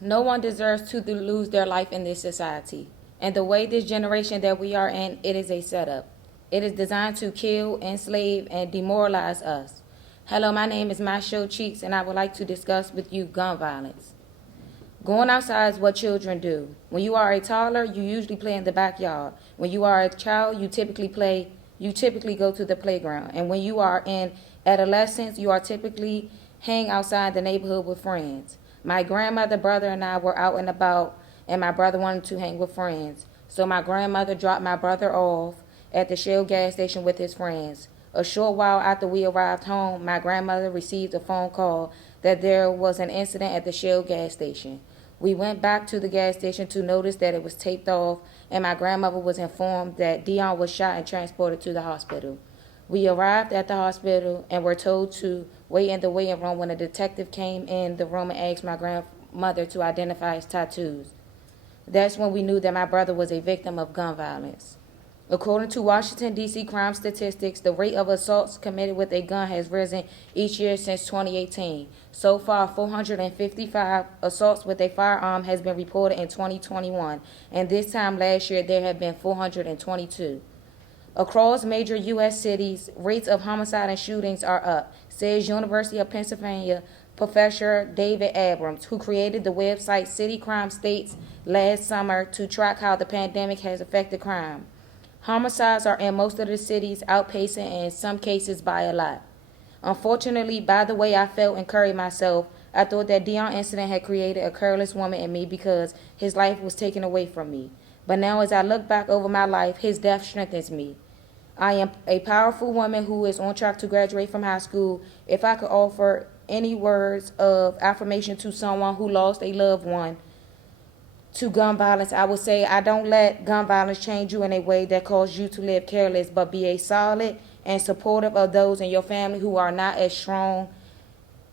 No one deserves to lose their life in this society. And the way this generation that we are in, it is a setup. It is designed to kill, enslave, and demoralize us. Hello, my name is Mychelle Cheeks, and I would like to discuss with you gun violence. Going outside is what children do. When you are a toddler, you usually play in the backyard. When you are a child, you typically go to the playground. And when you are in adolescence, you are typically hang outside the neighborhood with friends. My grandmother, brother, and I were out and about, and my brother wanted to hang with friends. So my grandmother dropped my brother off at the Shell gas station with his friends. A short while after we arrived home, my grandmother received a phone call that there was an incident at the Shell gas station. We went back to the gas station to notice that it was taped off, and my grandmother was informed that Dion was shot and transported to the hospital. We arrived at the hospital and were told to wait in the waiting room when a detective came in the room and asked my grandmother to identify his tattoos. That's when we knew that my brother was a victim of gun violence. According to Washington, D.C. crime statistics, the rate of assaults committed with a gun has risen each year since 2018. So far, 455 assaults with a firearm has been reported in 2021, and this time last year there have been 422. Across major U.S. cities, rates of homicide and shootings are up, says University of Pennsylvania Professor David Abrams, who created the website City Crime States last summer to track how the pandemic has affected crime. Homicides are in most of the cities, outpacing and in some cases by a lot. Unfortunately, by the way I felt and carried myself, I thought that Dion incident had created a careless woman in me because his life was taken away from me. But now as I look back over my life, his death strengthens me. I am a powerful woman who is on track to graduate from high school. If I could offer any words of affirmation to someone who lost a loved one to gun violence, I would say I don't let gun violence change you in a way that causes you to live careless, but be a solid and supportive of those in your family who are not as strong,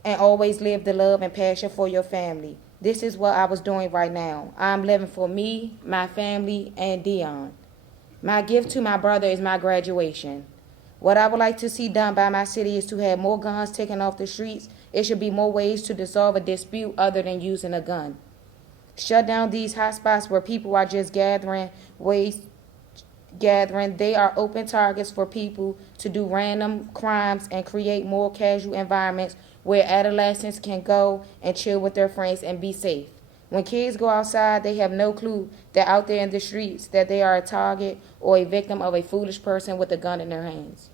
and always live the love and passion for your family. This is what I was doing right now. I'm living for me, my family, and Dion. My gift to my brother is my graduation. What I would like to see done by my city is to have more guns taken off the streets. It should be more ways to dissolve a dispute other than using a gun. Shut down these hotspots where people are just gathering. They are open targets for people to do random crimes and create more casual environments where adolescents can go and chill with their friends and be safe. When kids go outside, they have no clue that out there in the streets that they are a target or a victim of a foolish person with a gun in their hands.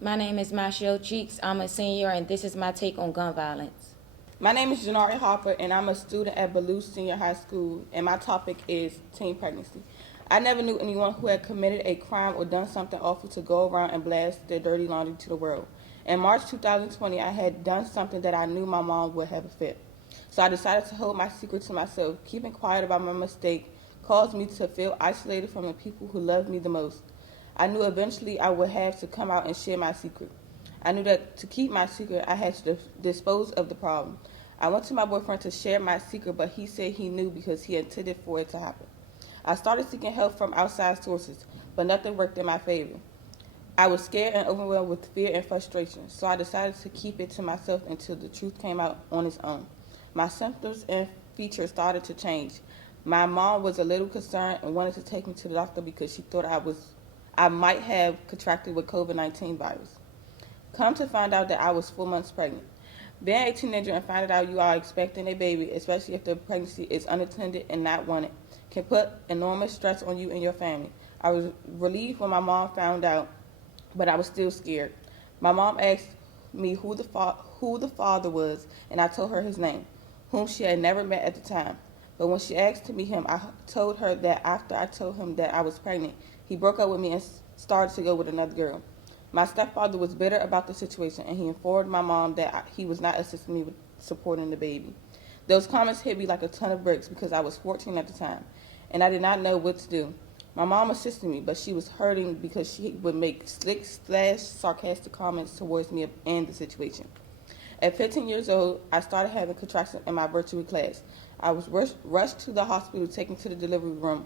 My name is Mychelle Cheeks. I'm a senior, and this is my take on gun violence. My name is Janaria Harper, and I'm a student at Ballou Senior High School, and my topic is teen pregnancy. I never knew anyone who had committed a crime or done something awful to go around and blast their dirty laundry to the world. In March 2020, I had done something that I knew my mom would have a fit. So I decided to hold my secret to myself. Keeping quiet about my mistake caused me to feel isolated from the people who loved me the most. I knew eventually I would have to come out and share my secret. I knew that to keep my secret, I had to dispose of the problem. I went to my boyfriend to share my secret, but he said he knew because he intended for it to happen. I started seeking help from outside sources, but nothing worked in my favor. I was scared and overwhelmed with fear and frustration, so I decided to keep it to myself until the truth came out on its own. My symptoms and features started to change. My mom was a little concerned and wanted to take me to the doctor because she thought I might have contracted with COVID-19 virus. Come to find out that I was 4 months pregnant. Being a teenager and finding out you are expecting a baby, especially if the pregnancy is unattended and not wanted, can put enormous stress on you and your family. I was relieved when my mom found out, but I was still scared. My mom asked me who the father was, and I told her his name, whom she had never met at the time. But when she asked to meet him, I told her that after I told him that I was pregnant, he broke up with me and started to go with another girl. My stepfather was bitter about the situation, and he informed my mom that he was not assisting me with supporting the baby. Those comments hit me like a ton of bricks because I was 14 at the time, and I did not know what to do. My mom assisted me, but she was hurting because she would make slick, sarcastic comments towards me and the situation. At 15 years old, I started having contractions in my virtual class. I was rushed to the hospital, taken to the delivery room.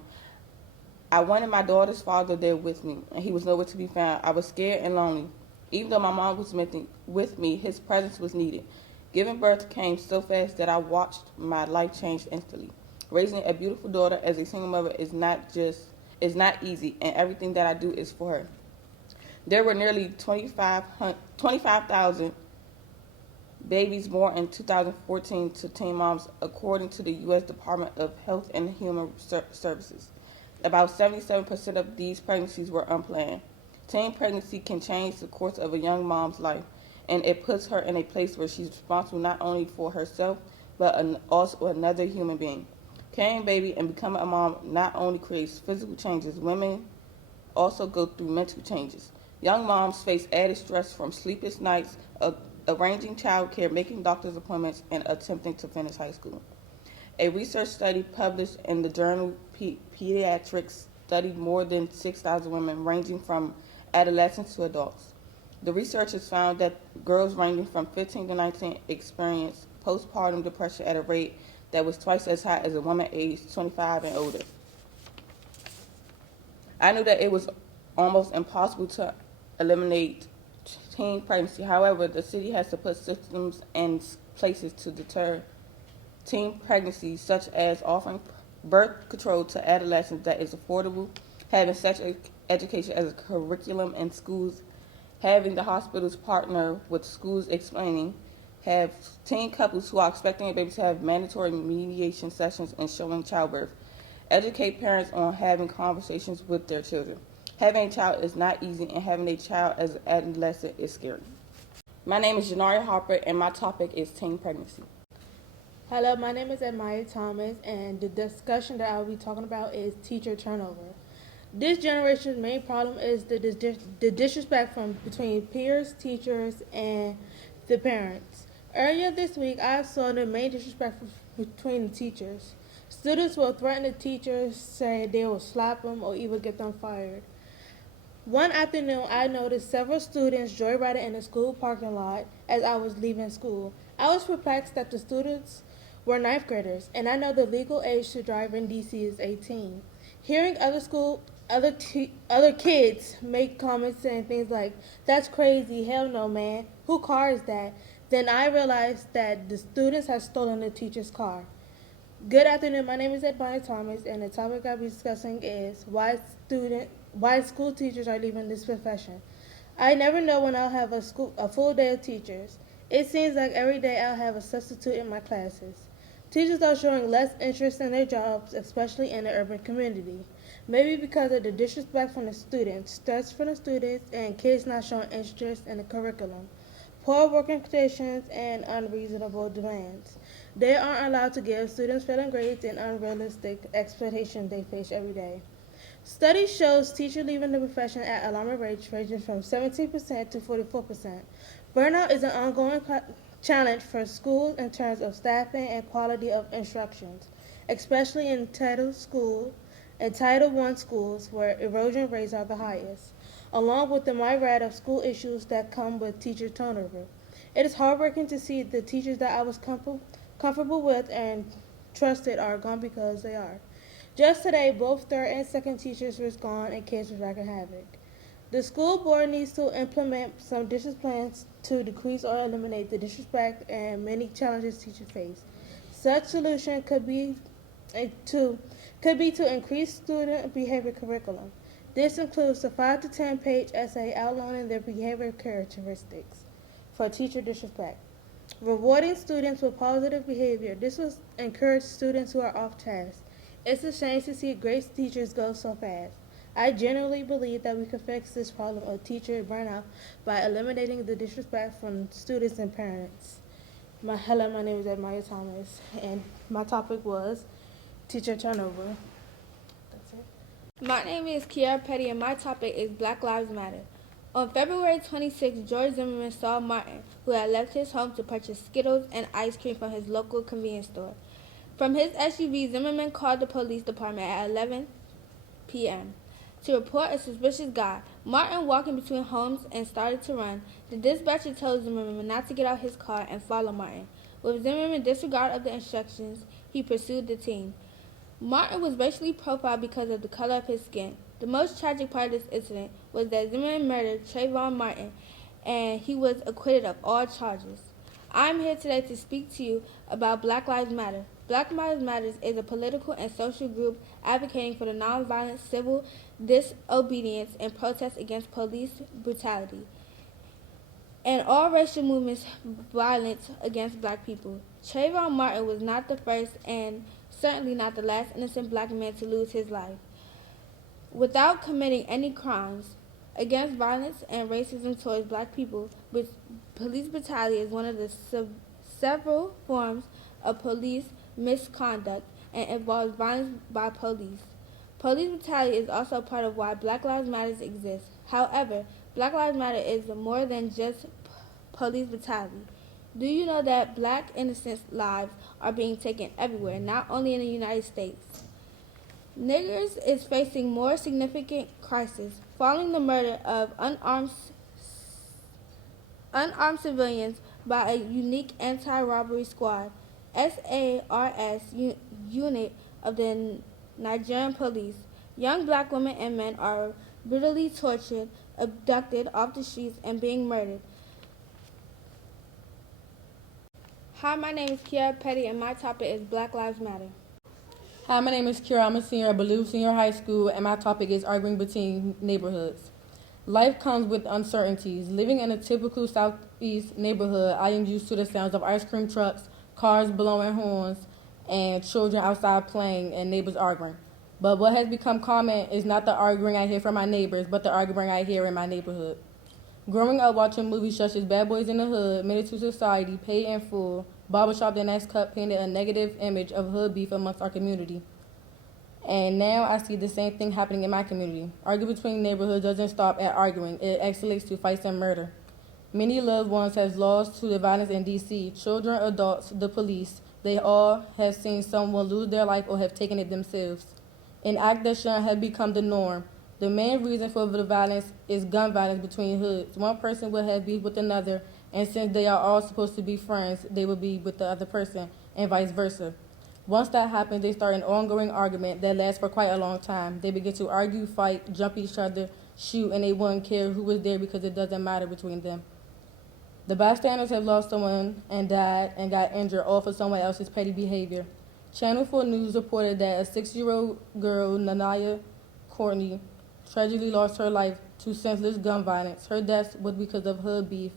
I wanted my daughter's father there with me, and he was nowhere to be found. I was scared and lonely. Even though my mom was with me, his presence was needed. Giving birth came so fast that I watched my life change instantly. Raising a beautiful daughter as a single mother is not easy, and everything that I do is for her. There were nearly 25,000 babies born in 2014 to teen moms, according to the U.S. Department of Health and Human Services. About 77% of these pregnancies were unplanned. Teen pregnancy can change the course of a young mom's life, and it puts her in a place where she's responsible not only for herself, but also another human being. Carrying a baby and becoming a mom not only creates physical changes, women also go through mental changes. Young moms face added stress from sleepless nights, arranging childcare, making doctor's appointments, and attempting to finish high school. A research study published in the journal Pediatrics studied more than 6,000 women ranging from adolescents to adults. The researchers found that girls ranging from 15 to 19 experienced postpartum depression at a rate that was twice as high as a woman aged 25 and older. I knew that it was almost impossible to eliminate teen pregnancy. However, the city has to put systems in places to deter teen pregnancy, such as offering birth control to adolescents that is affordable, having sex education as a curriculum in schools, having the hospitals partner with schools explaining, have teen couples who are expecting a baby to have mandatory mediation sessions and showing childbirth, educate parents on having conversations with their children. Having a child is not easy, and having a child as an adolescent is scary. My name is Janaria Harper, and my topic is teen pregnancy. Hello, my name is Edmya Thomas, and the discussion that I will be talking about is teacher turnover. This generation's main problem is the disrespect from between peers, teachers, and the parents. Earlier this week, I saw the main disrespect between the teachers. Students will threaten the teachers, say they will slap them or even get them fired. One afternoon, I noticed several students joyriding in the school parking lot as I was leaving school. I was perplexed that the students were ninth graders, and I know the legal age to drive in DC is 18. Hearing other kids make comments saying things like, "That's crazy, hell no, man, who car is that?" Then I realized that the students had stolen the teacher's car. Good afternoon, my name is Edmya Thomas, and the topic I'll be discussing is why school teachers are leaving this profession. I never know when I'll have a full day of teachers. It seems like every day I'll have a substitute in my classes. Teachers are showing less interest in their jobs, especially in the urban community. Maybe because of the disrespect from the students, stress from the students, and kids not showing interest in the curriculum. Poor working conditions and unreasonable demands. They aren't allowed to give students failing grades and unrealistic expectations they face every day. Study shows teachers leaving the profession at alarming rates ranging from 17% to 44%. Burnout is an ongoing challenge for schools in terms of staffing and quality of instructions, especially in Title I schools where erosion rates are the highest, along with the myriad of school issues that come with teacher turnover. It is heartbreaking to see the teachers that I was comfortable with and trusted are gone because they are. Just today, both third and second teachers were gone and kids were wreaking havoc. The school board needs to implement some disciplines to decrease or eliminate the disrespect and many challenges teachers face. Such solution could be to increase student behavior curriculum. This includes a 5 to 10 page essay outlining their behavior characteristics for teacher disrespect. Rewarding students with positive behavior. This will encourage students who are off task. It's a shame to see great teachers go so fast. I genuinely believe that we can fix this problem of teacher burnout by eliminating the disrespect from students and parents. Hello, my name is Edmya Thomas, and my topic was teacher turnover. That's it. My name is Kiera Petty, and my topic is Black Lives Matter. On February 26, George Zimmerman saw Martin, who had left his home to purchase Skittles and ice cream from his local convenience store. From his SUV, Zimmerman called the police department at 11 p.m. to report a suspicious guy. Martin walking between homes and started to run. The dispatcher told Zimmerman not to get out his car and follow Martin. With Zimmerman's disregard of the instructions, he pursued the teen. Martin was racially profiled because of the color of his skin. The most tragic part of this incident was that Zimmerman murdered Trayvon Martin, and he was acquitted of all charges. I'm here today to speak to you about Black Lives Matter. Black Lives Matter is a political and social group advocating for the nonviolent civil disobedience and protest against police brutality and all racial movements violence against black people. Trayvon Martin was not the first and certainly not the last innocent black man to lose his life without committing any crimes against violence and racism towards black people. Police brutality is one of the several forms of police misconduct and involves violence by police. Police brutality is also part of why Black Lives Matter exists. However, Black Lives Matter is more than just police brutality. Do you know that black innocent lives are being taken everywhere, not only in the United States? Niggers is facing more significant crisis following the murder of unarmed civilians by a unique anti-robbery squad, SARS unit of the Nigerian police. Young black women and men are brutally tortured, abducted off the streets, and being murdered. Hi, my name is Kiara and my topic is Black Lives Matter. Hi, my name is Kiera. I'm a senior at Baloo Senior High School, and my topic is arguing between neighborhoods. Life comes with uncertainties. Living in a typical southeast neighborhood, I am used to the sounds of ice cream trucks, cars blowing horns, and children outside playing and neighbors arguing. But what has become common is not the arguing I hear from my neighbors, but the arguing I hear in my neighborhood. Growing up watching movies such as Bad Boys in the Hood, Minute to Society, Paid in Full, Barbershop The Next Cut painted a negative image of hood beef amongst our community. And now I see the same thing happening in my community. Arguing between neighborhoods doesn't stop at arguing. It escalates to fights and murder. Many loved ones have lost to the violence in D.C. Children, adults, the police, they all have seen someone lose their life or have taken it themselves. An act that shouldn't have become the norm. The main reason for the violence is gun violence between hoods. One person will have beef with another, and since they are all supposed to be friends, they will be with the other person, and vice versa. Once that happens, they start an ongoing argument that lasts for quite a long time. They begin to argue, fight, jump each other, shoot, and they wouldn't care who was there because it doesn't matter between them. The bystanders have lost someone and died and got injured all for someone else's petty behavior. Channel 4 News reported that a 6-year-old girl, Nania Courtney, tragically lost her life to senseless gun violence. Her death was because of hood beef.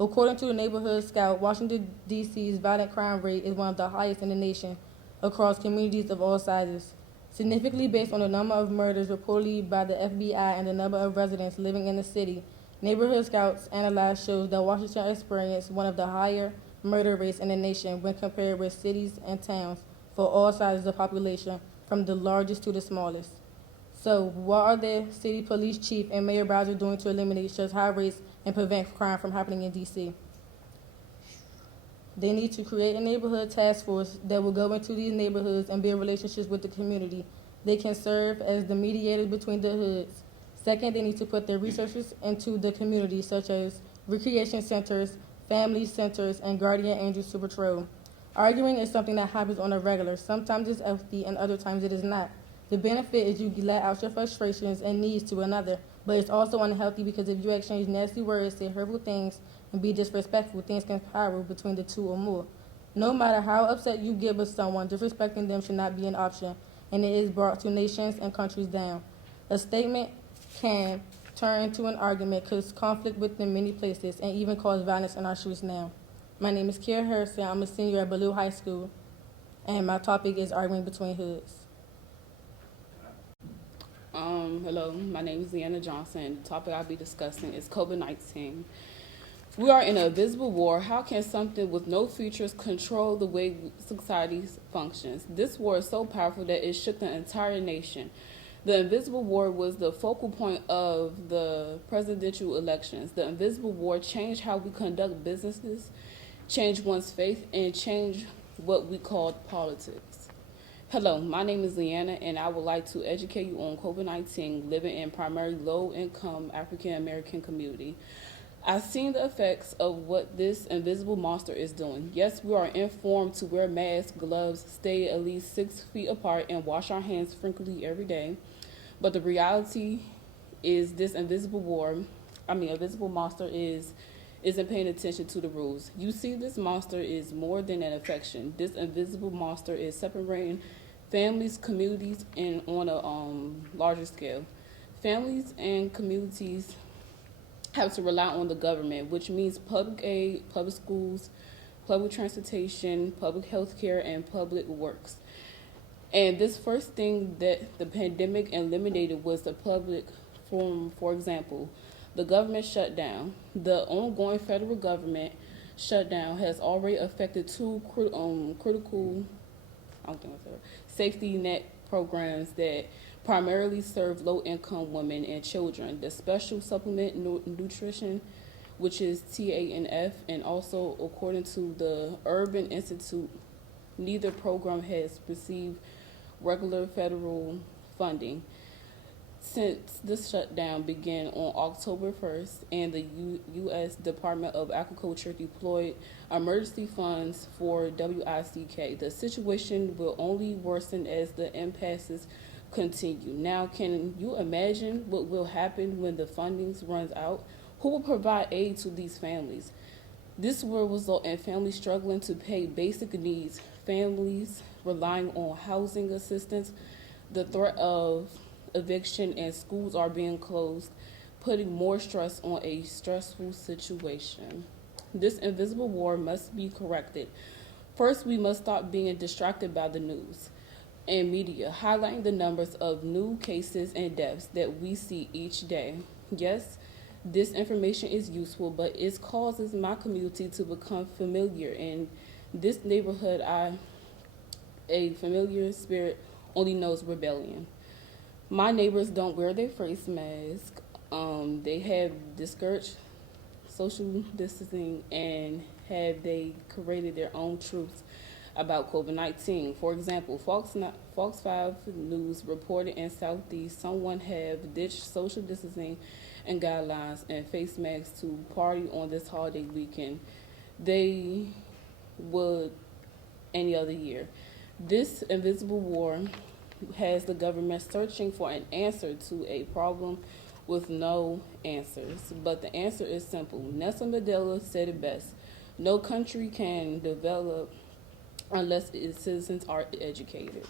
According to the Neighborhood Scout, Washington, D.C.'s violent crime rate is one of the highest in the nation across communities of all sizes, significantly based on the number of murders reported by the FBI and the number of residents living in the city. Neighborhood Scouts analysis shows that Washington experienced one of the higher murder rates in the nation when compared with cities and towns for all sizes of population, from the largest to the smallest. So, what are the city police chief and Mayor Bowser doing to eliminate such high rates and prevent crime from happening in D.C.? They need to create a neighborhood task force that will go into these neighborhoods and build relationships with the community. They can serve as the mediators between the hoods. Second, they need to put their resources into the community, such as recreation centers, family centers, and guardian angels to patrol. Arguing is something that happens on a regular. Sometimes it's healthy and other times it is not. The benefit is you let out your frustrations and needs to another, but it's also unhealthy because if you exchange nasty words, say hurtful things, and be disrespectful, things can spiral between the two or more. No matter how upset you get with someone, disrespecting them should not be an option, and it is brought to nations and countries down. A statement can turn into an argument, cause conflict within many places, and even cause violence in our streets now. My name is Kiera Harrison. I'm a senior at Baloo High School, and my topic is arguing between hoods. Hello, my name is Leanna Johnson. The topic I'll be discussing is COVID-19. We are in a visible war. How can something with no features control the way society functions? This war is so powerful that it shook the entire nation. The invisible war was the focal point of the presidential elections. The invisible war changed how we conduct businesses, changed one's faith, and changed what we called politics. Hello, my name is Leanna, and I would like to educate you on COVID-19 living in primarily low-income African-American community. I've seen the effects of what this invisible monster is doing. Yes, we are informed to wear masks, gloves, stay at least 6 feet apart, and wash our hands frequently every day. But the reality is this invisible monster is isn't paying attention to the rules. You see, this monster is more than an infection. This invisible monster is separating families, communities, and on a larger scale. Families and communities have to rely on the government, which means public aid, public schools, public transportation, public health care, and public works. And this first thing that the pandemic eliminated was the public forum. For example, the government shutdown. The ongoing federal government shutdown has already affected two critical, I don't think I said it, safety net programs that primarily serve low-income women and children. The Special Supplement Nutrition, which is TANF, and also according to the Urban Institute, neither program has received regular federal funding since this shutdown began on October 1st, and the U.S. Department of Agriculture deployed emergency funds for WICK. The situation will only worsen as the impasses continue. Now, can you imagine what will happen when the funding runs out? Who will provide aid to these families? This will result in families struggling to pay basic needs, families relying on housing assistance, the threat of eviction, and schools are being closed, putting more stress on a stressful situation. This invisible war must be corrected. First, we must stop being distracted by the news and media, highlighting the numbers of new cases and deaths that we see each day. Yes, this information is useful, but it causes my community to become familiar. In this neighborhood, a familiar spirit only knows rebellion. My neighbors don't wear their face mask. They have discouraged social distancing and they created their own truths about COVID-19. For example, Fox 5 News reported in Southeast someone have ditched social distancing and guidelines and face masks to party on this holiday weekend. They would any other year. This invisible war has the government searching for an answer to a problem with no answers. But the answer is simple. Nelson Mandela said it best. No country can develop unless its citizens are educated.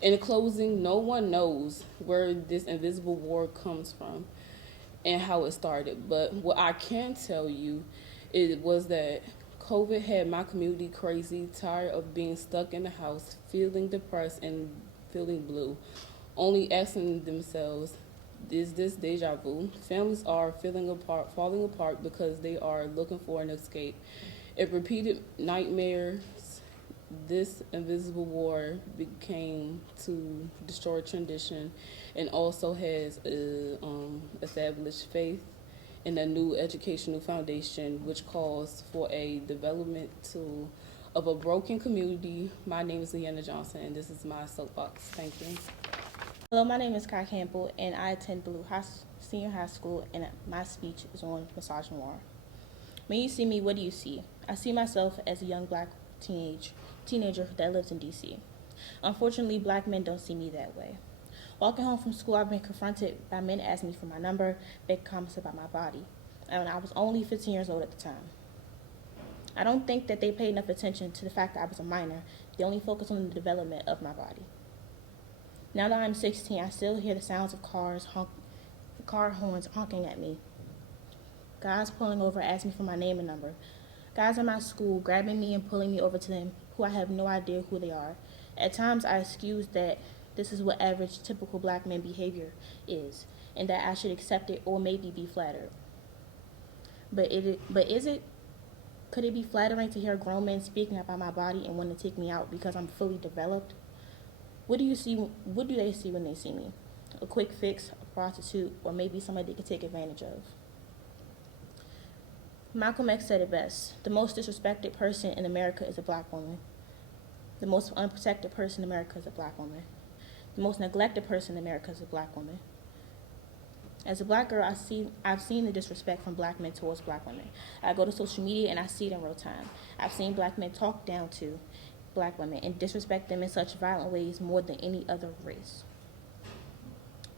In closing, no one knows where this invisible war comes from and how it started. But what I can tell you was that COVID had my community crazy, tired of being stuck in the house, feeling depressed and feeling blue, only asking themselves, is this deja vu? Families are falling apart because they are looking for an escape. It repeated nightmares. This invisible war became to destroy tradition and also has established faith in a new educational foundation which calls for a development of a broken community. My name is Leanna Johnson, and this is my soapbox. Thank you. Hello, my name is Kai Campbell, and I attend Senior High School, and my speech is on misogynoir. When you see me, what do you see? I see myself as a young black teenager that lives in D.C. Unfortunately, black men don't see me that way. Walking home from school, I've been confronted by men asking me for my number, making comments about my body. And I was only 15 years old at the time. I don't think that they paid enough attention to the fact that I was a minor. They only focused on the development of my body. Now that I'm 16, I still hear the sounds of car horns honking at me. Guys pulling over asking me for my name and number. Guys in my school grabbing me and pulling me over to them who I have no idea who they are. At times, I excuse that this is what average, typical black men behavior is, and that I should accept it or maybe be flattered. But is it? Could it be flattering to hear grown men speaking about my body and wanting to take me out because I'm fully developed? What do they see when they see me? A quick fix, a prostitute, or maybe somebody they can take advantage of? Malcolm X said it best. The most disrespected person in America is a black woman. The most unprotected person in America is a black woman. The most neglected person in America is a black woman. As a black girl, I've seen the disrespect from black men towards black women. I go to social media and I see it in real time. I've seen black men talk down to black women and disrespect them in such violent ways more than any other race.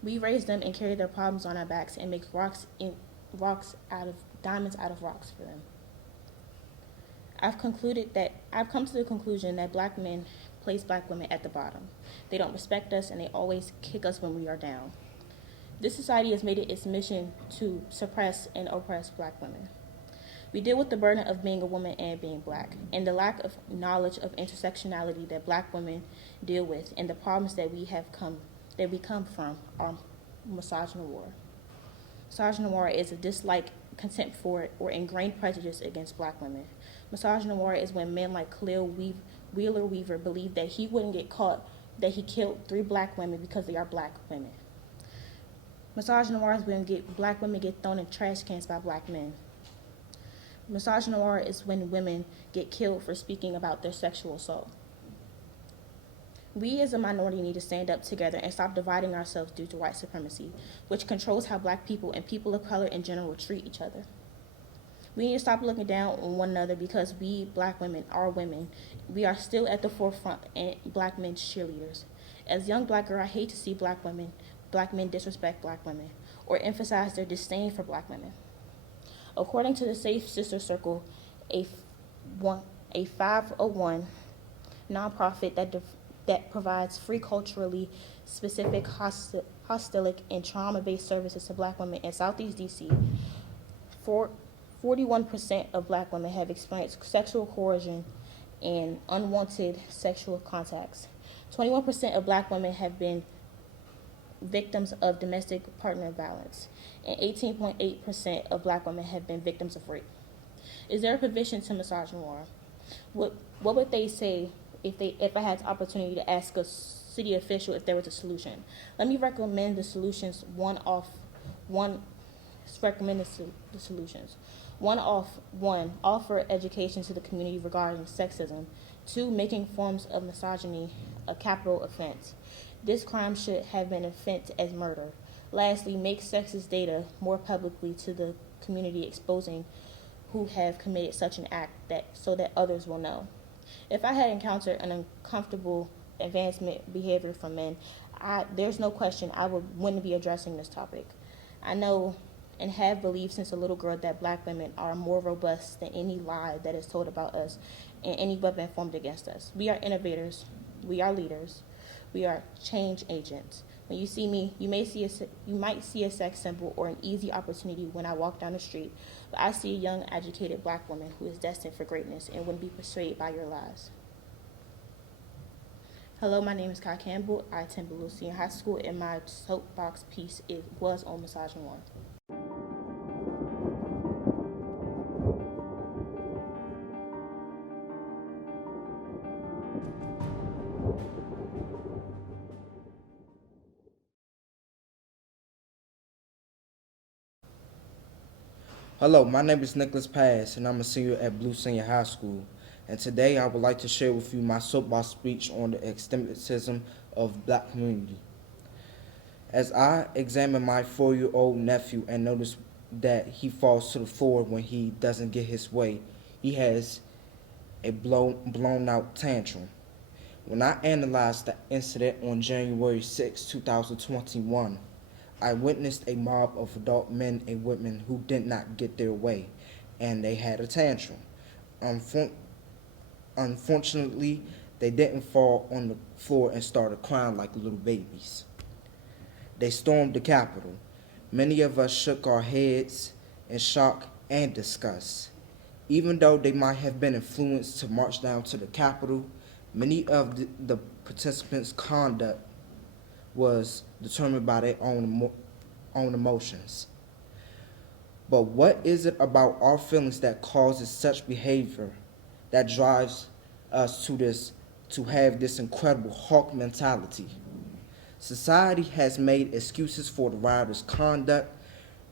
We raise them and carry their problems on our backs and make rocks diamonds out of rocks for them. I've come to the conclusion that black men place black women at the bottom. They don't respect us and they always kick us when we are down. This society has made it its mission to suppress and oppress black women. We deal with the burden of being a woman and being black, and the lack of knowledge of intersectionality that black women deal with, and the problems that we come from are misogynoir. Misogynoir is a dislike, contempt for, or ingrained prejudice against black women. Misogynoir is when men like Wheeler Weaver believe that he wouldn't get caught that he killed 3 black women because they are black women. Misogynoir is when black women get thrown in trash cans by black men. Misogynoir is when women get killed for speaking about their sexual assault. We as a minority need to stand up together and stop dividing ourselves due to white supremacy, which controls how black people and people of color in general treat each other. We need to stop looking down on one another because we, black women, are women. We are still at the forefront and black men's cheerleaders. As a young black girl, I hate to see black men disrespect black women or emphasize their disdain for black women. According to the Safe Sister Circle, a 501 nonprofit that provides free culturally specific hostilic and trauma-based services to black women in Southeast DC, 41% of black women have experienced sexual coercion and unwanted sexual contacts. 21% of black women have been victims of domestic partner violence, and 18.8% of black women have been victims of rape. Is there a provision to misogynoir? What would they say if I had the opportunity to ask a city official if there was a solution? Let me recommend the solutions. One, offer education to the community regarding sexism. 2, making forms of misogyny a capital offense. This crime should have been offense as murder. Lastly, make sexist data more publicly to the community, exposing who have committed such an act so that others will know. If I had encountered an uncomfortable advancement behavior from men, there's no question I wouldn't be addressing this topic. I know and have believed since a little girl that black women are more robust than any lie that is told about us and any weapon formed against us. We are innovators. We are leaders. We are change agents. When you see me, you might see a sex symbol or an easy opportunity when I walk down the street, but I see a young, educated black woman who is destined for greatness and wouldn't be persuaded by your lies. Hello, my name is Kai Campbell. I attend Blue Senior High School, and my soapbox piece was on misogynoir. Hello, my name is Nikolas and I'm a senior at Blue Senior High School. And today I would like to share with you my soapbox speech on the extremism of black community. As I examine my 4-year-old nephew and notice that he falls to the floor when he doesn't get his way, he has a blown out tantrum. When I analyzed the incident on January 6, 2021, I witnessed a mob of adult men and women who did not get their way, and they had a tantrum. Unfortunately, they didn't fall on the floor and started crying like little babies. They stormed the Capitol. Many of us shook our heads in shock and disgust. Even though they might have been influenced to march down to the Capitol, many of the participants' conduct was determined by their own emotions. But what is it about our feelings that causes such behavior that drives us to have this incredible hawk mentality? Society has made excuses for the rioters' conduct.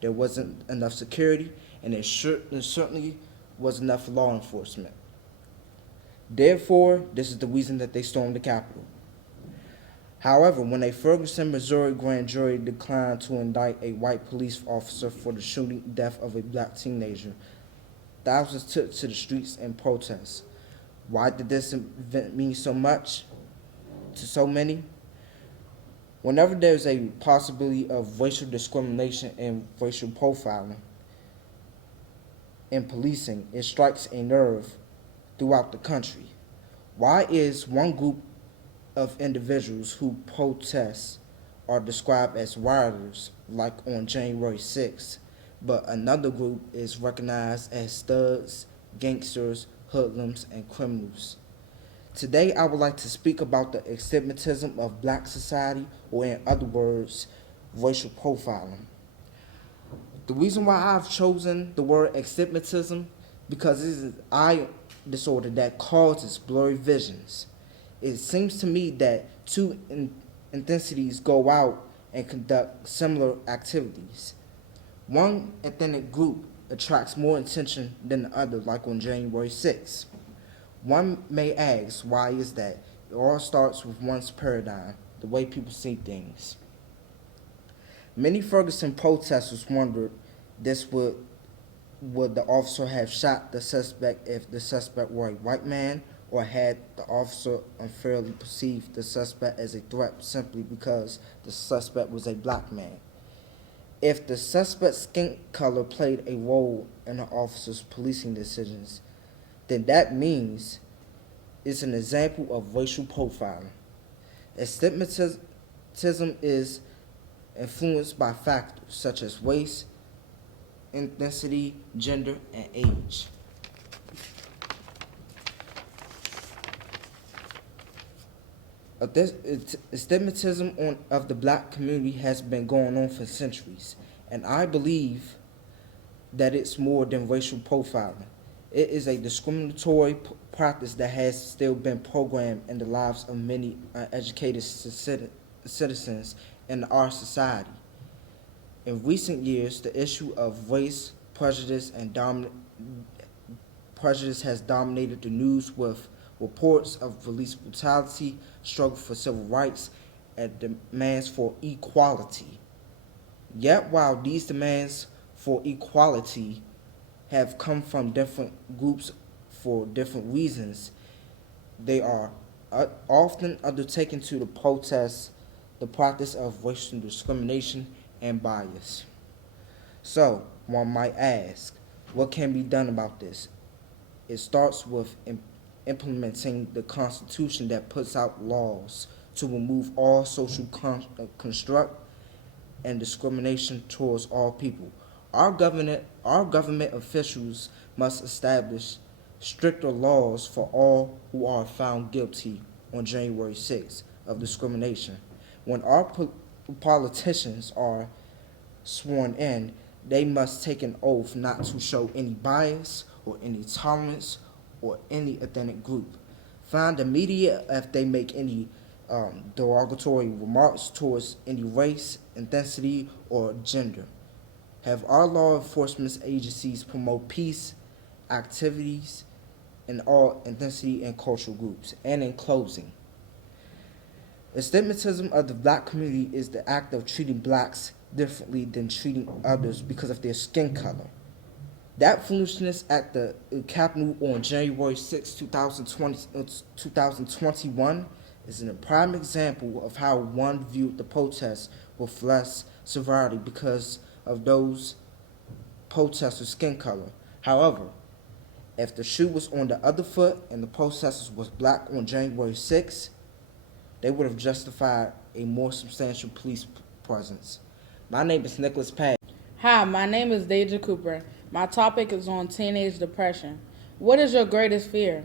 There wasn't enough security, and there certainly was enough law enforcement. Therefore, this is the reason that they stormed the Capitol. However, when a Ferguson, Missouri grand jury declined to indict a white police officer for the shooting death of a black teenager, thousands took to the streets in protest. Why did this event mean so much to so many? Whenever there's a possibility of racial discrimination and racial profiling, in policing, it strikes a nerve throughout the country. Why is one group of individuals who protest are described as rioters, like on January 6th, but another group is recognized as thugs, gangsters, hoodlums, and criminals? Today, I would like to speak about the astigmatism of black society, or in other words, racial profiling. The reason why I've chosen the word astigmatism because it is an eye disorder that causes blurry visions. It seems to me that two intensities go out and conduct similar activities. One ethnic group attracts more attention than the other, like on January 6th. One may ask, why is that? It all starts with one's paradigm, the way people see things. Many Ferguson protesters wondered this would the officer have shot the suspect if the suspect were a white man, or had the officer unfairly perceived the suspect as a threat simply because the suspect was a black man. If the suspect's skin color played a role in the officer's policing decisions, then that means it's an example of racial profiling. Astigmatism is influenced by factors such as race, ethnicity, gender, and age. Astigmatism of the black community has been going on for centuries, and I believe that it's more than racial profiling. It is a discriminatory practice that has still been programmed in the lives of many uneducated citizens in our society. In recent years, the issue of race prejudice has dominated the news with reports of police brutality, struggle for civil rights, and demands for equality. Yet, while these demands for equality have come from different groups for different reasons, they are often undertaken to protest the practice of racial discrimination and bias. So, one might ask, what can be done about this? It starts with implementing the Constitution that puts out laws to remove all social construct and discrimination towards all people. Our government officials must establish stricter laws for all who are found guilty on January 6th of discrimination. When our politicians are sworn in, they must take an oath not to show any bias or any tolerance or any ethnic group. Find the media if they make any derogatory remarks towards any race, ethnicity, or gender. Have our law enforcement agencies promote peace activities in all ethnicity and cultural groups. And in closing, the stigmatism of the black community is the act of treating blacks differently than treating others because of their skin color. That foolishness at the Capitol on January 6, 2021 is a prime example of how one viewed the protests with less severity because of those protesters' skin color. However, if the shoe was on the other foot and the protesters was black on January 6, they would have justified a more substantial police presence. My name is Nikolas. Hi, my name is Deja Cooper. My topic is on teenage depression. What is your greatest fear?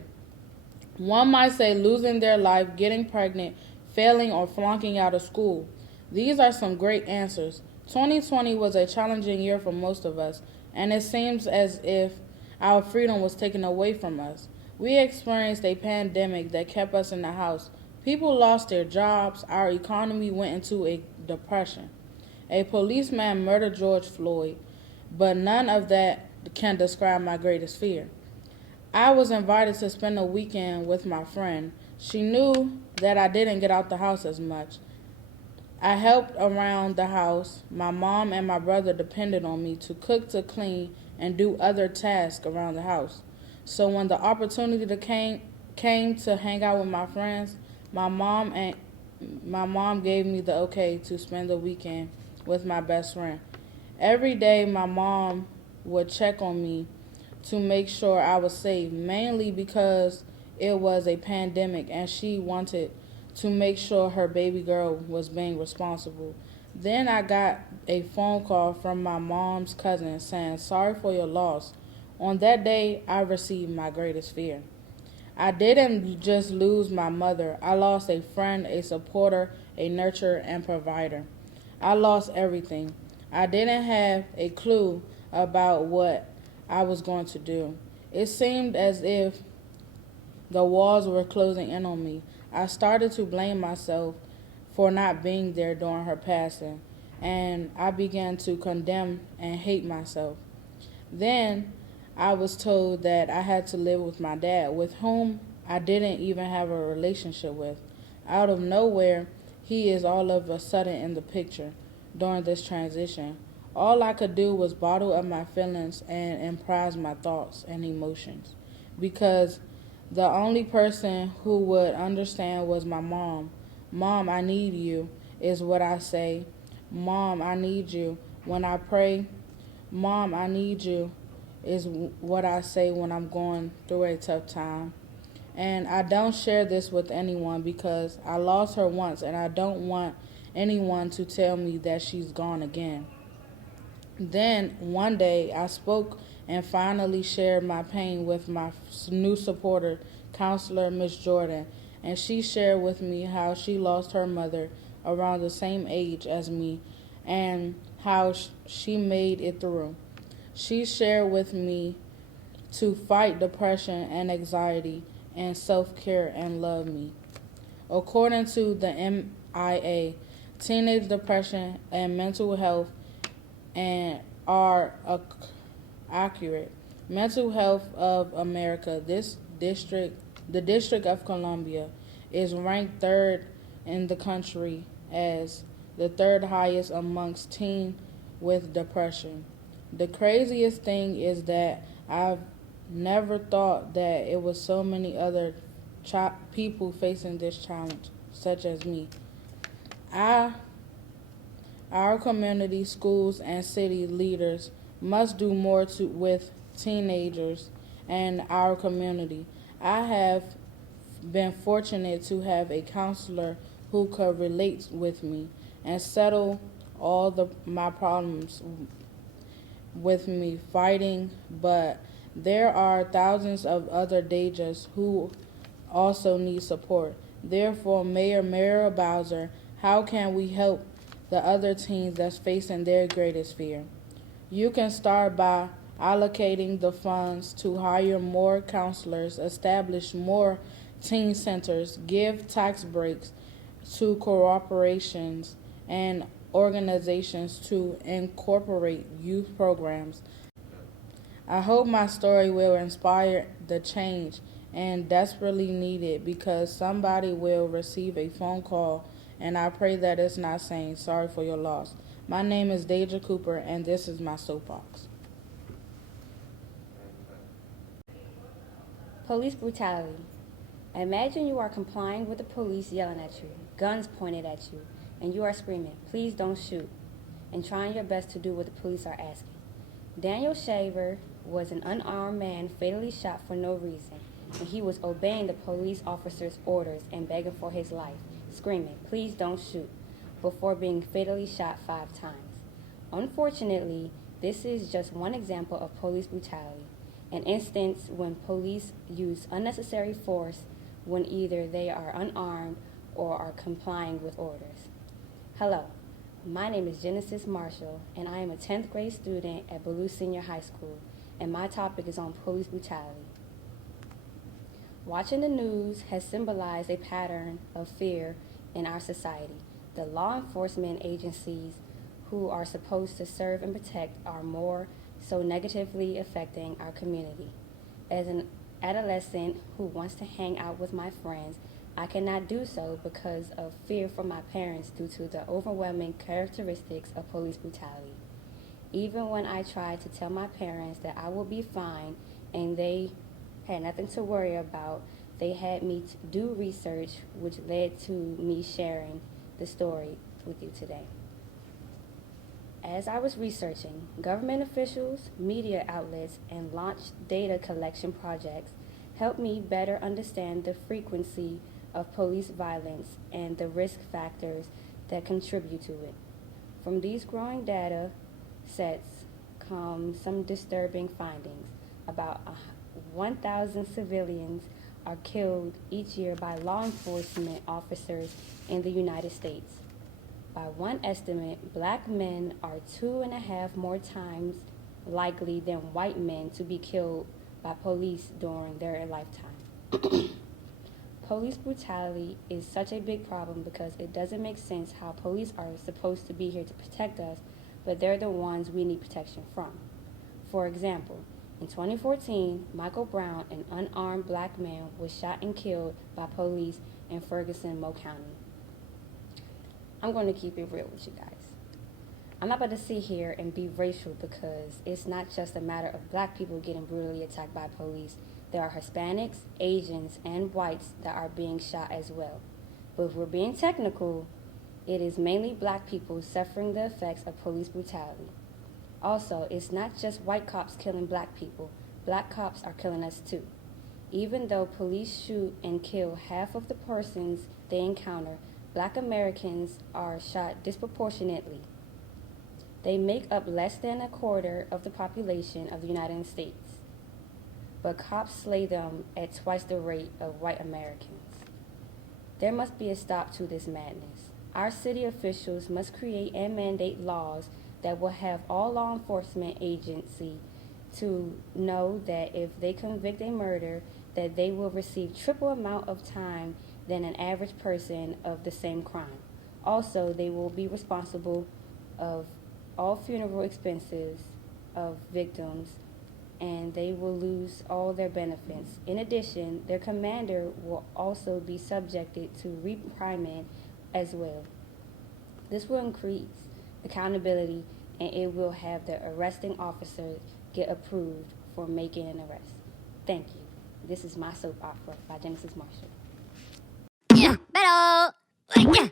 One might say losing their life, getting pregnant, failing, or flunking out of school. These are some great answers. 2020 was a challenging year for most of us, and it seems as if our freedom was taken away from us. We experienced a pandemic that kept us in the house. People lost their jobs. Our economy went into a depression. A policeman murdered George Floyd, but none of that can describe my greatest fear. I was invited to spend a weekend with my friend. She knew that I didn't get out the house as much. I helped around the house. My mom and my brother depended on me to cook, to clean, and do other tasks around the house. So when the opportunity came to hang out with my friends, my mom gave me the okay to spend the weekend with my best friend. Every day my mom would check on me to make sure I was safe, mainly because it was a pandemic and she wanted to make sure her baby girl was being responsible. Then I got a phone call from my mom's cousin saying, "Sorry for your loss." On that day, I received my greatest fear. I didn't just lose my mother. I lost a friend, a supporter, a nurturer, and provider. I lost everything. I didn't have a clue about what I was going to do. It seemed as if the walls were closing in on me. I started to blame myself for not being there during her passing, and I began to condemn and hate myself. Then I was told that I had to live with my dad, with whom I didn't even have a relationship with. Out of nowhere, he is all of a sudden in the picture during this transition. All I could do was bottle up my feelings and improvise my thoughts and emotions because the only person who would understand was my mom. "Mom, I need you," is what I say. "Mom, I need you." When I pray, "Mom, I need you," is what I say when I'm going through a tough time. And I don't share this with anyone because I lost her once and I don't want anyone to tell me that she's gone again. Then one day I spoke and finally shared my pain with my new supporter, counselor Miss Jordan, and she shared with me how she lost her mother around the same age as me and how she made it through. She shared with me to fight depression and anxiety and self-care and love me. According to the MIA, teenage depression and mental health and are accurate. Mental Health of America, the District of Columbia, is ranked third in the country as the third highest amongst teens with depression. The craziest thing is that I've never thought that it was so many other people facing this challenge, such as me. I Our community, schools, and city leaders must do more with teenagers and our community. I have been fortunate to have a counselor who could relate with me and settle my problems with me fighting, but there are thousands of other Dejas who also need support. Therefore, Mayor Bowser, how can we help the other teens that's facing their greatest fear? You can start by allocating the funds to hire more counselors, establish more teen centers, give tax breaks to corporations and organizations to incorporate youth programs. I hope my story will inspire the change and desperately needed because somebody will receive a phone call, and I pray that it's not saying sorry for your loss. My name is Deja Cooper, and this is my soapbox. Police brutality. Imagine you are complying with the police yelling at you, guns pointed at you, and you are screaming, "Please don't shoot," and trying your best to do what the police are asking. Daniel Shaver was an unarmed man fatally shot for no reason, and he was obeying the police officer's orders and begging for his life, screaming, "Please don't shoot," before being fatally shot 5 times. Unfortunately, this is just one example of police brutality, an instance when police use unnecessary force when either they are unarmed or are complying with orders. Hello, my name is Jenesis Marshall, and I am a 10th grade student at Ballou Senior High School, and my topic is on police brutality. Watching the news has symbolized a pattern of fear in our society. The law enforcement agencies who are supposed to serve and protect are more so negatively affecting our community. As an adolescent who wants to hang out with my friends, I cannot do so because of fear from my parents due to the overwhelming characteristics of police brutality. Even when I tried to tell my parents that I will be fine and they had nothing to worry about, they had me do research, which led to me sharing the story with you today. As I was researching, government officials, media outlets, and launched data collection projects helped me better understand the frequency of police violence and the risk factors that contribute to it. From these growing data sets come some disturbing findings. About 1,000 civilians are killed each year by law enforcement officers in the United States. By one estimate, black men are 2.5 more times likely than white men to be killed by police during their lifetime. Police brutality is such a big problem because it doesn't make sense how police are supposed to be here to protect us, but they're the ones we need protection from. For example, in 2014, Michael Brown, an unarmed black man, was shot and killed by police in Ferguson, Mo County. I'm going to keep it real with you guys. I'm not about to sit here and be racial because it's not just a matter of black people getting brutally attacked by police. There are Hispanics, Asians, and whites that are being shot as well. But if we're being technical, it is mainly black people suffering the effects of police brutality. Also, it's not just white cops killing black people. Black cops are killing us too. Even though police shoot and kill half of the persons they encounter, black Americans are shot disproportionately. They make up less than a quarter of the population of the United States, but cops slay them at twice the rate of white Americans. There must be a stop to this madness. Our city officials must create and mandate laws that will have all law enforcement agency to know that if they convict a murder, that they will receive triple amount of time than an average person of the same crime. Also, they will be responsible of all funeral expenses of victims, and they will lose all their benefits. In addition, their commander will also be subjected to reprimand as well. This will increase accountability, and it will have the arresting officer get approved for making an arrest. Thank you. This is my soap opera by Genesis Marshall. Yeah, pero, yeah.